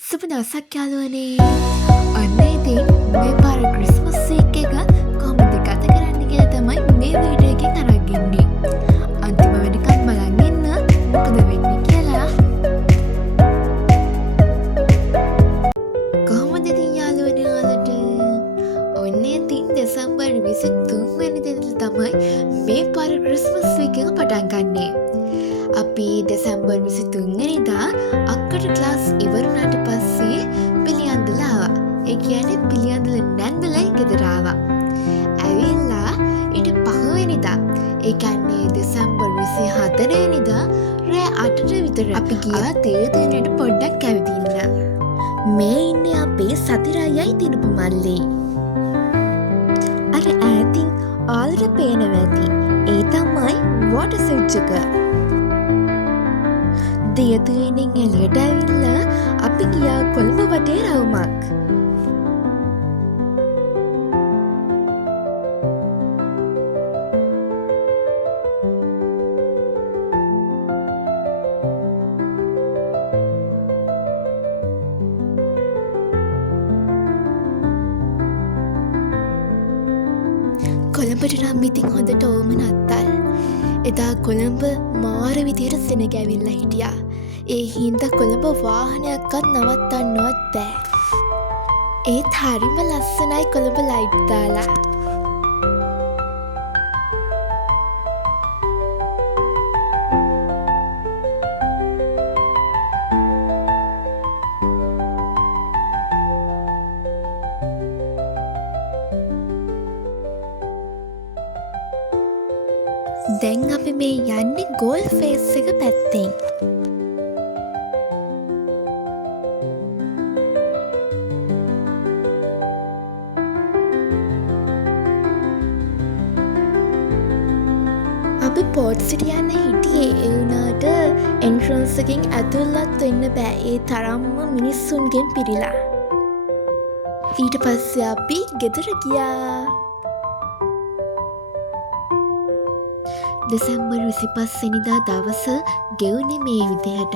සුබ දවසක් යාළුවනේ. ඔන්න ඉතින් මේ පාර ක්‍රිස්මස් වීක් එක කොහොමද ගත කරන්න කියලා තමයි මේ වීඩියෝ එකෙන් අරන් ඉන්නේ. අන්තිම වෙනකම් බලන් ඉන්න මොකද වෙන්නේ කියලා. කොහොමද ඉතින් යාළුවනේ ඔයාලට? ඔන්න ඉතින් දෙසැම්බර් 23 වෙනිදා තමයි මේ පාර ක්‍රිස්මස් වීක් එක පටන් ගන්නේ. අපි දෙසැම්බර් 23 වෙනිදා අක්කට ක්ලාස් ඉවරුණාට පස්සේ පිළියන්දලා ආවා. ඒ කියන්නේ පිළියන්දල නැන්දලා ගෙදර ආවා. ඇවිල්ලා ඊට 5 වෙනිදා ඒ කියන්නේ දෙසැම්බර් 24 වෙනිදා රෑ 8ට විතර අපි ගියා තේරෙන්නට පොඩ්ඩක් ඇවිදින්න. මේ ඉන්නේ අපේ සතිරායයි දිනපු මල්ලේ. අර ඈතින් ආලට පේනවා ඇති. ඒ තමයි වෝටර් ස්විච් එක. දියතුවෙනින් එළියට ඇවිල්ලා අපි ගියා කොළඹ වටේ රවුමක්. කොළඹට නම් ඉතින් හොඳට ඕම නත්තල්. එදා කොළඹ මාර විදියට සෙනග ඇවිල්ලා හිටියා. ඒ හින්දා කොළඹ වාහනයක්වත් නවත්තන්නවත් බෑ. ඒත් හරිම ලස්සනයි කොළඹ ලයිට් දාලා. දැන් අපි මේ යන්නේ ගෝල් ෆේස් එක පැත්තෙන්. අපි පෝට් සිටි යන්න හිටියේ. ඒ වුණාට එන්ට්‍රන්ස් එකෙන් ඇතුළත් වෙන්න බෑ. ඒ තරම්ම මිනිස්සුන්ගෙන් පිරීලා. ඊට පස්සේ අපි ගෙදර ගියා. දෙසැම්බර් 25 වෙනිදා දවස ගෙවුනේ මේ විදිහට.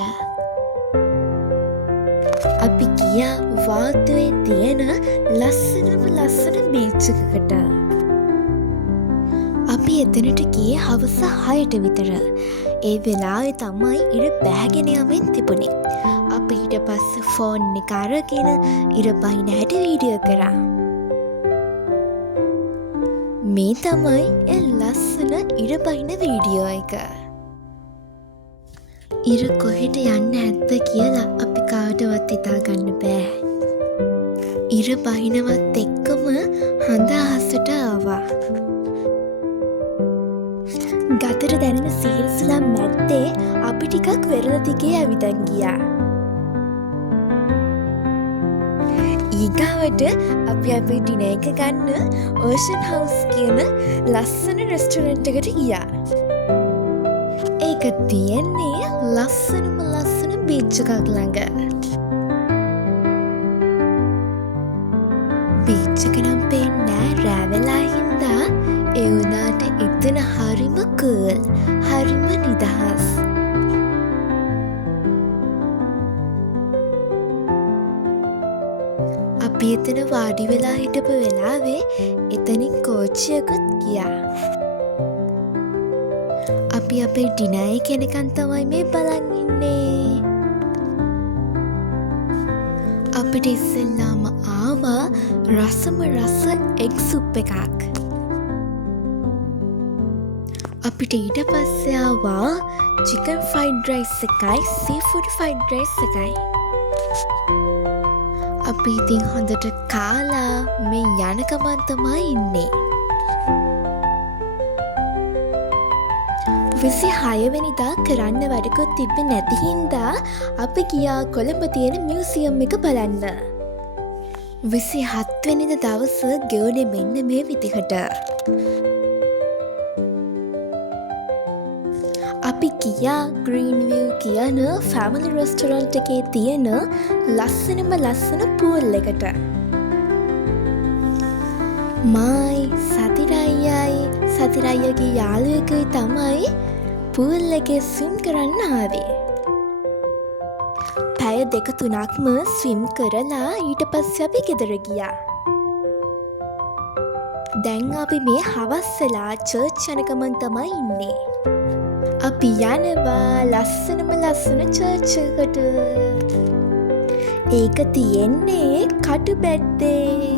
අපි ගියා වාතුවේ තියෙන ලස්සන බීච් එකකට. අපි එතනට ගියේ හවස 6ට විතර. ඒ වෙලාවේ තමයි ඉර බෑගෙන යමින් තිබුණේ. අපි ඊට පස්සේ ෆෝන් එක අරගෙන ඉර බහින හැටි වීඩියෝ කරා. මේ තමයි ඒ ලස්සන ඉර බහින වීඩියෝ එක. ඉර කොහෙට යන්න ඇත්ද කියලා අපි කාටවත් හිතාගන්න බෑ. ඉර බහිනවත් එක්කම හඳ අහසට ආවා. ගතට දැනෙන සීල්සලම් මැත්තේ අපි ටිකක් වෙරළ දිගේ ඇවිදන් ගියා. ඊගාවට අපි අපේ ඩිනර් එක ගන්න ඕෂන් හවුස් කියන ලස්සන රෙස්ටොරන්ට් එකට ගියා. ඒක තියෙන්නේ ලස්සන බීච් එකක් ළඟ. බීච් එක නම් පේන්නේ රෑ වෙලා හින්දා. ඒ වුණාට එතන හරිම කූල්, හරිම නිදහස්. අපි එතන වාඩි වෙලා හිටපු වෙලාවේ එතනින් කෝච්චියකුත් ගියා. අපි අපේ ඩිනර් එක එනකන් තමයි මේ බලන් ඉන්නේ. අපිට ඉස්සෙල්ලාම ආවා රසම රස එග් සුප් එකක්. අපිට ඊට පස්සේ ආවා චිකන් ෆ්‍රයිඩ් රයිස් එකයි සීෆුඩ් ෆ්‍රයිඩ් රයිස් එකයි. අපි ඉතින් හොඳට කාලා මේ යන ගමන් තමයි ඉන්නේ. 26 වෙනිදා කරන්න වැඩකුත් තිබ්බේ නැති හින්දා අපි ගියා කොළඹ තියෙන මියුසියම් එක බලන්න. 27 වෙනිදා දවස ගෙවුනේ මෙන්න මේ විදිහට. අපි ගියා ග්‍රීන් විව් කියන ෆැමිලි රෙස්ටොරන්ට් එකේ තියෙන ලස්සන පූල් එකට. මයි සතිරායගේ යාළුවෙකුයි තමයි පූල් එකේ ස්විම් කරන්න ආවේ. පැය දෙක තුනක්ම ස්විම් කරලා ඊට පස්සේ අපි ගෙදර ගියා. දැන් අපි මේ හවස් වෙලා චර්ච් යන ගමන් තමයි ඉන්නේ. අපි යනවා ලස්සනම ලස්සන චර්ච් එකට. ඒක තියෙන්නේ කටුබැද්දේ.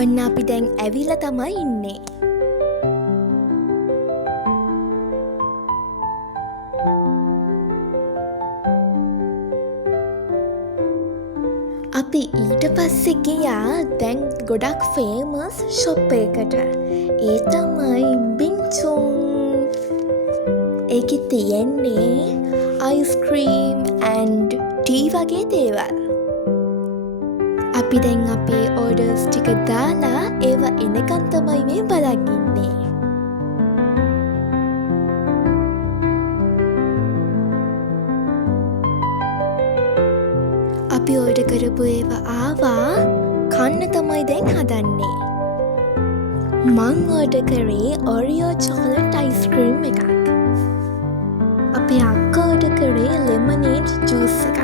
ඔන්න අපි දැන් ඇවිල්ලා තමයි ඉන්නේ. අපි ඊට පස්සේ ගියා දැන් ගොඩක් ෆේමස් ෂොප් එකකට. ඒ තමයි බින්චුන්. ඒකෙ තියෙන්නේ අයිස්ක්‍රීම් ඇන්ඩ් ටී වගේ දේවල්. අපි දැන් අපේ ඕඩර්ස් ටික දාලා ඒවා එනකන් තමයි මේ බලන් ඉන්නේ. අපි ඕඩර් කරපු ඒවා ආවා. කන්න තමයි දැන් හදන්නේ. මං ඕඩර් කරේ ඔරියෝ චොකලට් අයිස්ක්‍රීම් එකක්. අපේ අක්කා ඕඩර් කරේ ලෙමනේඩ් ජූස් එකක්.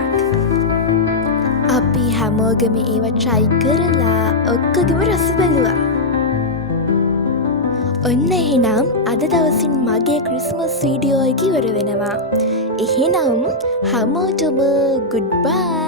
අපි හැමෝගෙම ඒවා ට්‍රයි කරලා ඔක්කොගෙම රස බැලුවා. ඔන්න එහෙනම් අද දවසින් මගේ ක්‍රිස්මස් වීඩියෝ එක ඉවර වෙනවා. එහෙනම් හැමෝටම ගුඩ් බයි.